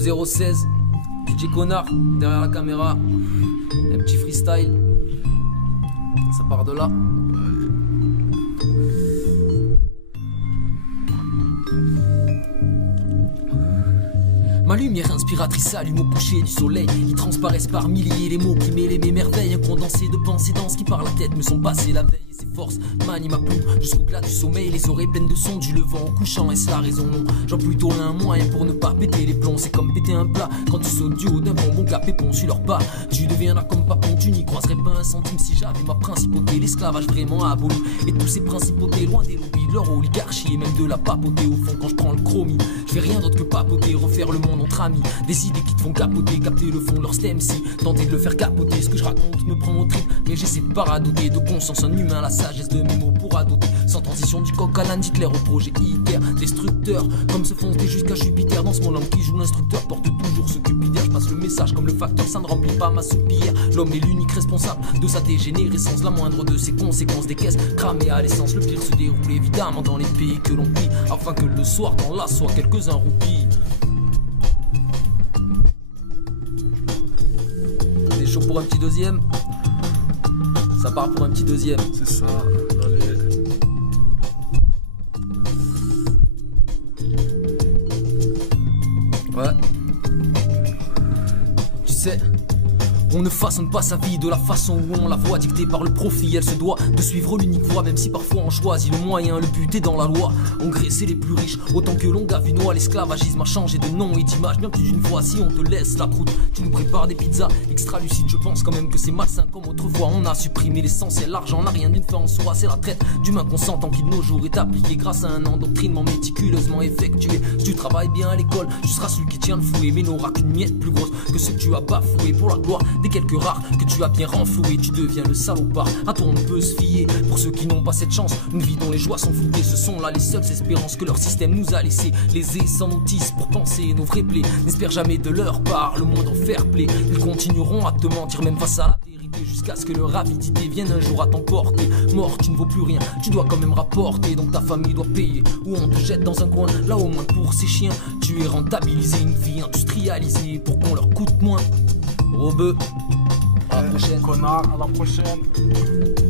016, DJ Connard derrière la caméra, un petit freestyle, ça part de là. Ma lumière inspiratrice s'allume au coucher du soleil. Ils transparaissent par milliers les mots qui mêlent mes merveilles. Un condensé de pensées denses qui par la tête me sont passées la veille. Et ces forces manient ma plume jusqu'au glas du sommeil. Les oreilles pleines de sons du levant au couchant. Est-ce la raison? Non, j'en plutôt un moyen pour ne pas péter les plombs. C'est comme péter un plat quand tu sautes du haut d'un pont. Bon cap pépon sur leur pas. Tu deviendras comme papon. Tu n'y croiserais pas un centime si j'avais ma principauté. L'esclavage vraiment aboli. Et tous ces principautés loin des lobbies de leur oligarchie. Et même de la papauté au fond quand je prends le chromie. Je fais rien d'autre que papoter, refaire le monde entre amis. Des idées qui te font capoter, capter le fond de leur stem. Si tenter de le faire capoter, ce que je raconte me prend au trip. Mais j'essaie de paradoter, de conscience un humain, la sagesse de mes mots pour adoter. Sans transition du coq à l'âne d'Hitler au projet ITER. Destructeur, comme se foncer jusqu'à Jupiter. Dans ce monde, l'homme qui joue l'instructeur porte toujours ce Cupidère. Je passe le message comme le facteur, ça ne remplit pas ma soupière. L'homme est l'unique responsable de sa dégénérescence. La moindre de ses conséquences, des caisses cramées à l'essence. Le pire se déroule évidemment dans les pays que l'on pille, afin que le soir dans la soie quelques-uns roupillent. T'es chaud pour un petit deuxième? Ça part pour un petit deuxième. C'est ça, allez. Ouais. Tu sais, on ne façonne pas sa vie de la façon où on la voit, dictée par le profit. Elle se doit de suivre l'unique voie, même si parfois on choisit le moyen. Le but est dans la loi, engraisser les plus riches autant que l'on gave une oie. L'esclavagisme a changé de nom et d'image bien plus d'une fois. Si on te laisse la croûte, tu nous prépares des pizzas extra lucides. Je pense quand même que c'est malsain comme autrefois. On a supprimé l'essentiel, l'argent n'a rien d'une fin en soi. C'est la traite d'humain consentant qui de nos jours est appliquée grâce à un endoctrinement méticuleusement effectué. Si tu travailles bien à l'école, tu seras celui qui tient le fouet, mais n'aura qu'une miette plus grosse que ce que tu as bafoué. Pour la gloire des quelques rares que tu as bien renfloué, tu deviens le salopard. À toi on ne peut se fier. Pour ceux qui n'ont pas cette chance, une vie dont les joies sont floutées, ce sont là les seules espérances que leur système nous a laissées. Lésés sans notice pour penser nos vrais plaies. N'espère jamais de leur part le moindre fair play. Ils continueront à te mentir même face à la vérité, jusqu'à ce que leur avidité vienne un jour à t'emporter. Mort, tu ne vaux plus rien, tu dois quand même rapporter. Donc ta famille doit payer, ou on te jette dans un coin. Là au moins pour ces chiens, tu es rentabilisé. Une vie industrialisée pour qu'on leur coûte moins. Robeux, à la prochaine. Connard, à la prochaine.